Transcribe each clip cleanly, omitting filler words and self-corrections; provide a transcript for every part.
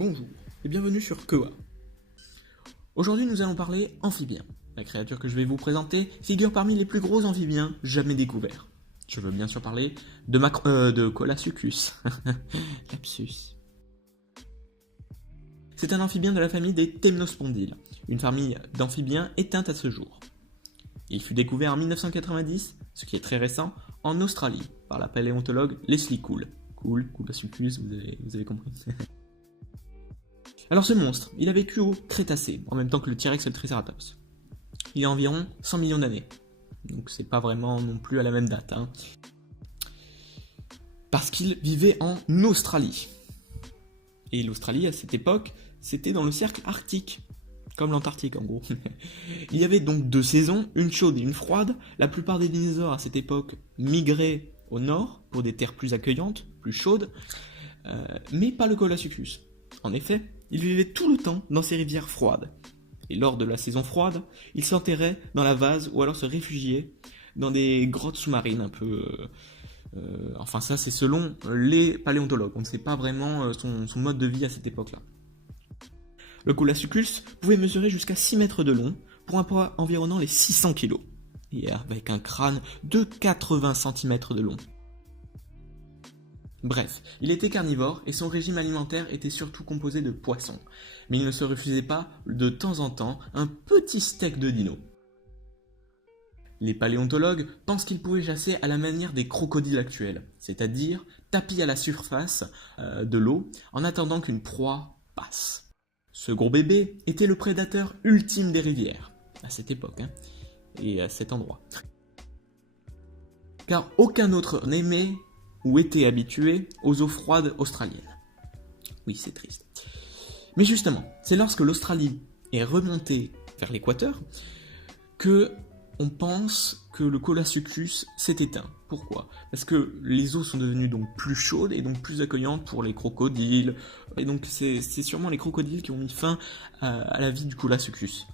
Bonjour et bienvenue sur Koa. Aujourd'hui nous allons parler amphibiens. La créature que je vais vous présenter figure parmi les plus gros amphibiens jamais découverts. Je veux bien sûr parler de Colosuchus. Lapsus. C'est un amphibien de la famille des Temnospondyles, une famille d'amphibiens éteinte à ce jour. Il fut découvert en 1990, ce qui est très récent, en Australie, par la paléontologue Leslie Cool. Colosuchus, vous avez compris. Alors ce monstre, il a vécu au Crétacé, en même temps que le T-Rex et le Triceratops. Il y a environ 100 millions d'années. Donc c'est pas vraiment non plus à la même date. Parce qu'il vivait en Australie. Et l'Australie, à cette époque, c'était dans le cercle arctique. Comme l'Antarctique en gros. Il y avait donc deux saisons, une chaude et une froide. La plupart des dinosaures à cette époque migraient au nord pour des terres plus accueillantes, plus chaudes. Mais pas le Colosuchus. En effet, il vivait tout le temps dans ces rivières froides. Et lors de la saison froide, il s'enterrait dans la vase ou alors se réfugiait dans des grottes sous-marines un peu... enfin ça c'est selon les paléontologues, on ne sait pas vraiment son mode de vie à cette époque-là. Le Colosuchus pouvait mesurer jusqu'à 6 mètres de long pour un poids environnant les 600 kg. Et avec un crâne de 80 cm de long. Bref, il était carnivore et son régime alimentaire était surtout composé de poissons. Mais il ne se refusait pas, de temps en temps, un petit steak de dino. Les paléontologues pensent qu'il pouvait chasser à la manière des crocodiles actuels, c'est-à-dire tapis à la surface de l'eau en attendant qu'une proie passe. Ce gros bébé était le prédateur ultime des rivières, à cette époque, et à cet endroit. Car aucun autre n'aimait ou était habitué aux eaux froides australiennes. Oui, c'est triste. Mais justement, c'est lorsque l'Australie est remontée vers l'équateur que on pense que le Colosuchus s'est éteint. Pourquoi ? Parce que les eaux sont devenues donc plus chaudes et donc plus accueillantes pour les crocodiles. Et donc c'est sûrement les crocodiles qui ont mis fin à la vie du Colosuchus.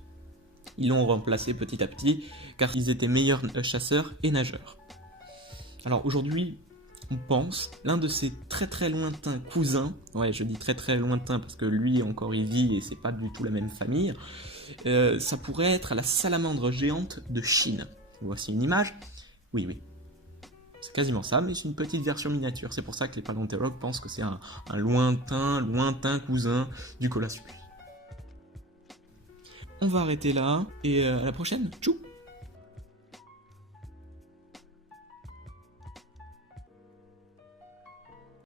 Ils l'ont remplacé petit à petit car ils étaient meilleurs chasseurs et nageurs. Alors aujourd'hui, on pense, l'un de ses très très lointains cousins, ouais je dis très très lointain parce que lui encore il vit et c'est pas du tout la même famille, ça pourrait être la salamandre géante de Chine. Voici une image, oui, c'est quasiment ça, mais c'est une petite version miniature, c'est pour ça que les paléontologues pensent que c'est un lointain cousin du Colosuchus. On va arrêter là, et à la prochaine, tchou.